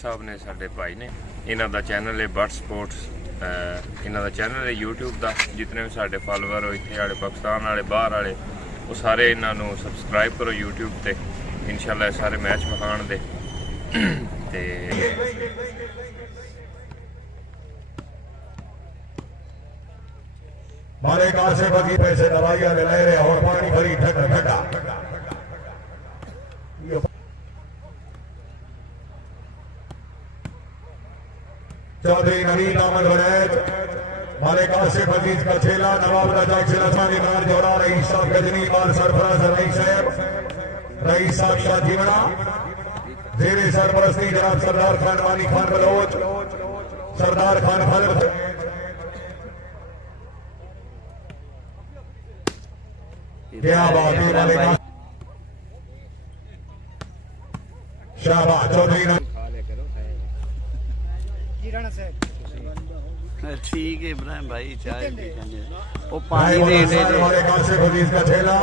साहब ने साडे भाई ने इन्हां दा चैनल है बट स्पोर्ट्स इन्हां दा चैनल है यूट्यूब दा जितने भी साडे फॉलोअर हो इत्थे वाले पाकिस्तान वाले बाहर वाले वो सारे इन्हां नूं सबसक्राइब करो यूट्यूब ते इंशाअल्लाह सारे मैच विखाण दे ते मारे कासे बगी पैसे दवाइयां ले रहे और पानी भरी ठंडा ठंडा चौधरी नवीन अहमद वनैज मारे कासे अजीज का छेला नवाब रजा खिलाफानी कार जोड़ा रईस साहब गजनी मार सरफराज रईस साहब शाह जीवना जेरे सरपरस्ती जनाब सरदार खान मानी खान बलोच सरदार खान फजल क्या बात है वाले का शाबाश चौधरी ठीक है इब्राहिम भाई चाय वो पानी दे दे वाले कासे अजीज का छेला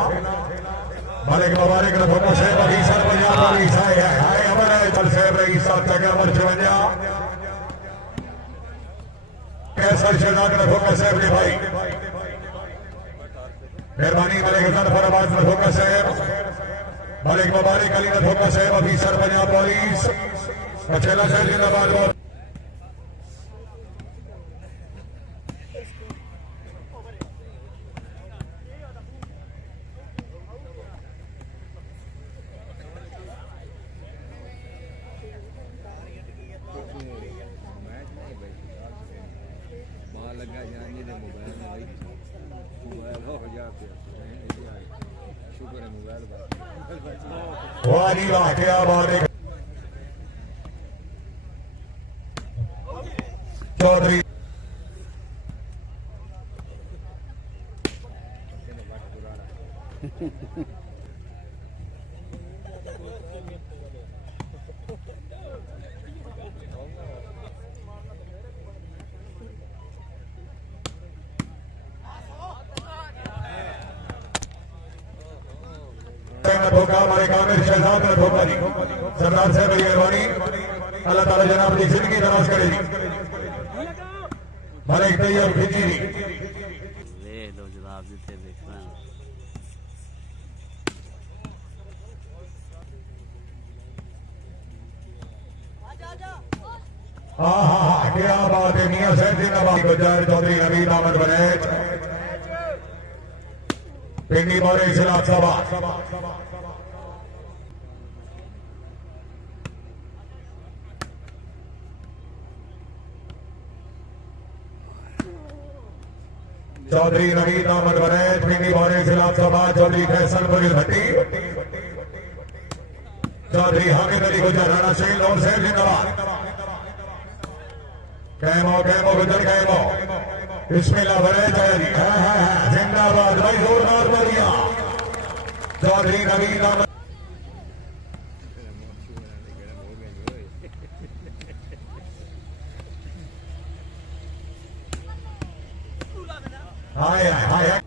मालिक मुबारक रखो को साहब अभी सर पंजाब अभी साहब है हाय अमर है चल साहब रईस साहब चक्कर अमर चवंजा कैसा शहजाद रखो को साहब ने भाई मेहरबानी मलिक हसन फरमाद रखो को साहब मालिक मुबारक अली रखो को साहब अभी सर पंजाब पुलिस कचेला साहब जिंदाबाद लगा जाने दे मोबाइल में भाई मोबाइल हो गया शुक्र है मोबाइल वाह जी वाह क्या बात है चौधरी धोखा हमारे कामिर शहजाद का धोखा जी सरदार साहब की मेहरबानी अल्लाह ताला जनाब की जिंदगी दराज करे जी मालिक तैयब खिंची जी ले लो जनाब जिथे देखना हाँ हाँ हाँ क्या बात है मियां साहब जिंदाबाद गुजार चौधरी नवीन अहमद वनैज पिंडी मोरे खिलाफ सभा चौधरी नवीन अहमद वनैज पिंडी मोरे खिलाफ सभा चौधरी फैसल बुरी भट्टी चौधरी हामिद अली गुजर राणा शेल और साहब जिंदाबाद कैमो गुजर कैमो बिस्मिल्लाह वनैज जी हाँ जिंदाबाद भाई जोरदार बढ़िया चौधरी नवीन अहमद हाय हाय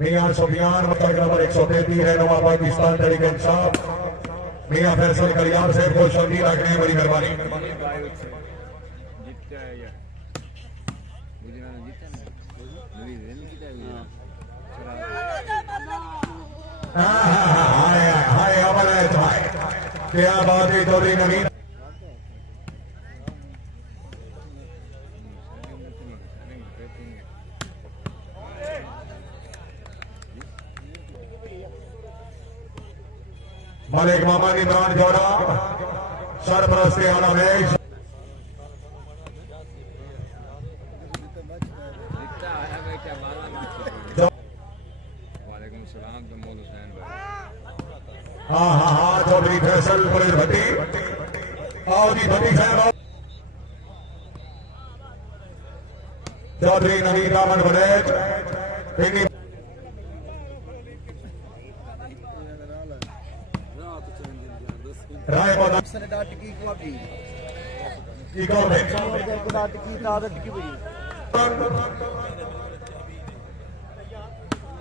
मियां सुफियान मतलब नंबर 133 है नवा पाकिस्तान तरीके इंसाफ मियां फैसल कलियार से को शर्मी रखने बड़ी मेहरबानी जीतता है यार मुझे ना जीता ना नवी रेन जीता है हाय हाय अमर है भाई क्या बात है चौधरी नवीन मालिक मोहम्मद इमरान जोड़ा सरपरस्ती आला मैच वालेकुम सलाम तो मौलवी हुसैन भाई हाँ हाँ हाँ चौधरी फैसल पुलिस भट्टी आओ जी भट्टी साहब चौधरी नवीन अहमद वनैज पिंडी राय बादा टिकी कबाबी की कौन है टिकी ताजा टिकी बड़ी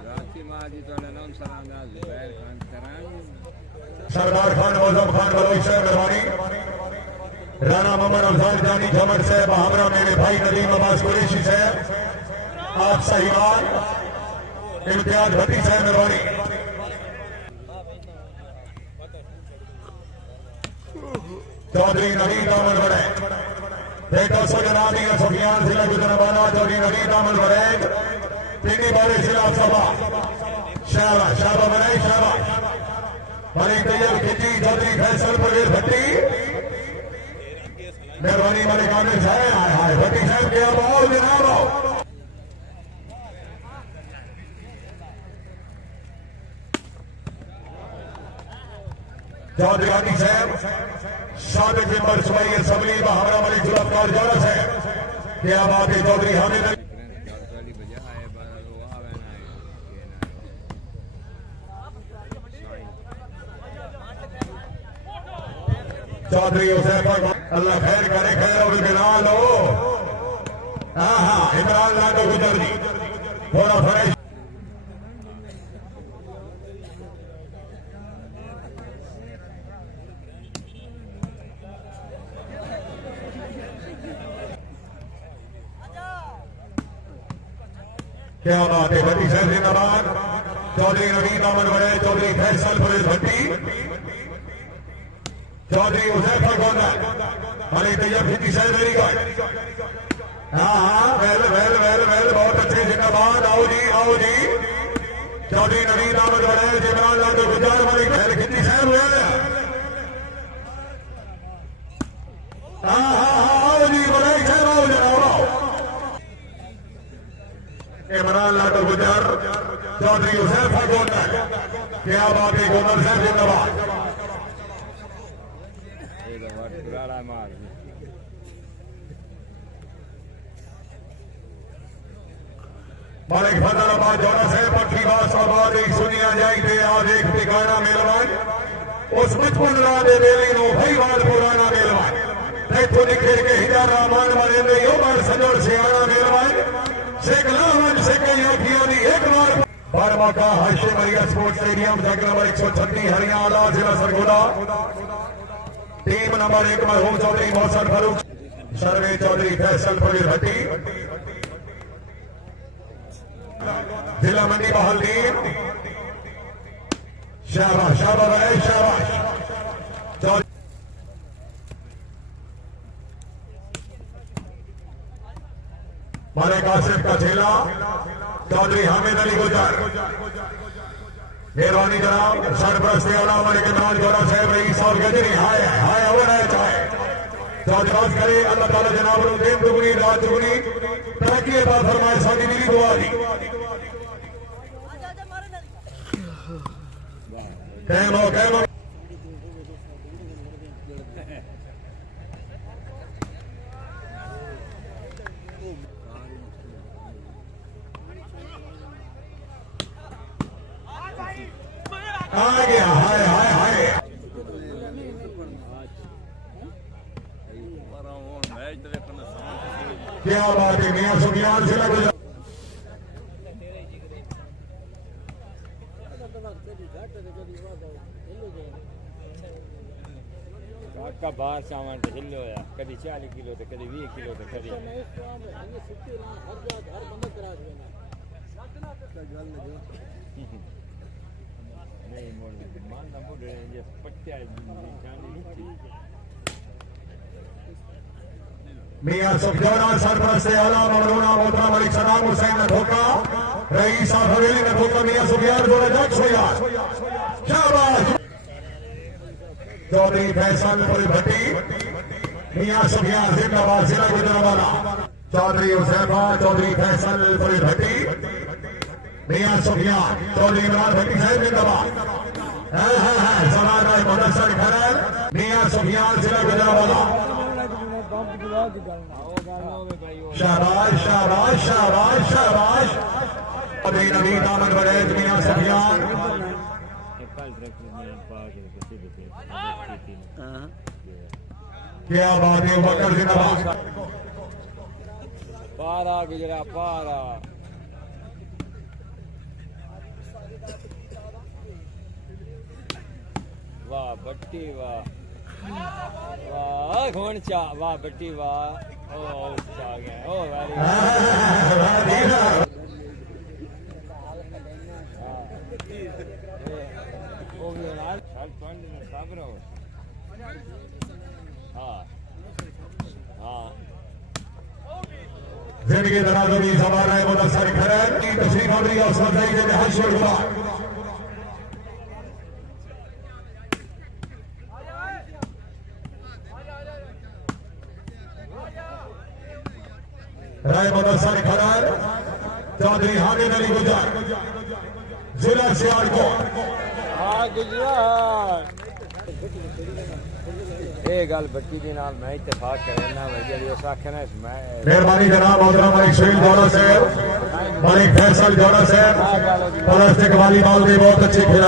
राती माजी तो नाम सलाम नाज जुबैर खान करानी सरदार खान मौजम खान बलोच साहब मेहरबानी राणा मोहम्मद अफजान जानी झमर साहब हमरा मेरे भाई नदीम अब्बास कुरैशी साहब आप साहिबान इम्तियाज भट्टी साहब मेहरबानी चौधरी नवीन दामन बड़े बेटा सजनानी सुफियान जिला गुजरावाला चौधरी नवीन दामन बड़े पिंडी बारे जिला सभा शाबा शाबा बनाई शाबा मलिक तैयब खिची चौधरी फैसल परवेज भट्टी मेहरबानी मलिक आमिर साहब हाय हाय भट्टी साहब के अब आओ जनाब आओ चौधरी आनी साहब साबिक मेंबर सुबाई असम्बली हमरा मलिक जुल्फकार जोड़ा साहब क्या बात है चौधरी हामिद वाली बजा है बारा वो आवे ना चौधरी हुसैन अल्लाह खैर करे खैर और इमरान लो हाँ हाँ इमरान ला तो गुजर दी थोड़ा फ्रेश क्या बात है भट्टी साहब जिंदाबाद चौधरी नवीन दामन बड़े चौधरी फैसल पुलिस भट्टी चौधरी हुसैफा गौंडा मलिक तैयब खिची साहब वेरी गुड हाँ हाँ वेल वेल वेल वेल बहुत अच्छे जिंदाबाद आओ जी चौधरी नवीन दामन बड़े जिमरान लाल गुजार मलिक वेल खिची साहब वेल हाँ हाँ आओ जी मलिक साहब आओ जनाब आओ इमरान लाडो गुजर चौधरी हुसैफा गोंडा क्या बात है गोंडल साहब जिंदाबाद ये तो वाट पुराना मार मालिक फजलाबाद जोड़ा साहब पट्टी बास आबाद एक सुनिया जाई थे आज एक ठिकाना मेलवान उस बचपन राजे बेली नो भाईवाल पुराना मेलवान देखो निखिर के हिजारा मान मरे यो बार सजोड़ सियाना मेलवान शेखलावन से कई अखियों की एक बार बारवा का हाशिम अलिया स्पोर्ट्स स्टेडियम जगह नंबर 136 हरियाणा जिला सरगोदा टीम नंबर 1 मरहूम चौधरी मोहसन फारूक सर्वे चौधरी फैसल पुलिस भट्टी जिला मंडी बहालदीन शाबाश शाबाश शाबाश मालिक आसिफ का झेला चौधरी हामिद अली गुजर मेहरबानी जनाब सरपरस्ती आला मालिक इमरान जोड़ा साहब रईस और गजरी हाय हाय और है चाहे चौधरी करे अल्लाह ताला जनाब दिन दुगनी रात दुगनी तरक्की पर फरमाए साडी मिली दुआ दी कैमो कैमो आ गया हाय हाय हाय क्या बात है मियां सुफियान से लग का बाहर सामान तो हिल होया कभी 40 किलो तो कभी 20 किलो तो कभी नहीं मोड़ मानता मोड़ ये पट्टे मियां सुखजौरा सरपरस्त आला ममरूना मोहतरम मलिक सलाम हुसैन ने धोखा रईस हवेली ने धोखा मियां सुखियार जोड़े जग सोया शाबाश चौधरी फैसल पुलिस भट्टी मियां सुखियार जिंदाबाद जिला गुजरावाला चौधरी हुसैफा चौधरी फैसल पुलिस भट्टी मियां सुखियार चौधरी इमरान भट्टी साहब जिंदाबाद समाज मुदस्सर खरल मियां सुखियार जिला गुजरावाला शाबाश शाबाश शाबाश शाबाश चौधरी नवीन अहमद वड़ैच मियां सफियान कल ट्रैक्टर में पा के किसी भी हाँ। क्या बात है बकर जिंदाबाद पारा गुजरा पारा वाह बट्टी वाह वाह कौन चा वाह बट्टी वाह ओ आ गया ओ वेरी ओ भी यार शायद पंड ने सब रहो हाँ हाँ जिंदगी दराज़ों सवार है मुदस्सर खैर की तस्वीर हो रही है उस वक्त के हर शुरुआत राय मुदस्सर खैर चौधरी हामिद अली गुजर जिला सियालकोट हाँ गुजरात ये गल बच्ची के नाल मैं इत्तेफाक करना भाई जी उस आखना मैं मेहरबानी जनाब मोहतरम मलिक शहीद दौरा साहब मलिक फैसल दौरा साहब प्लास्टिक वालीबॉल के बहुत अच्छे खिलाड़ी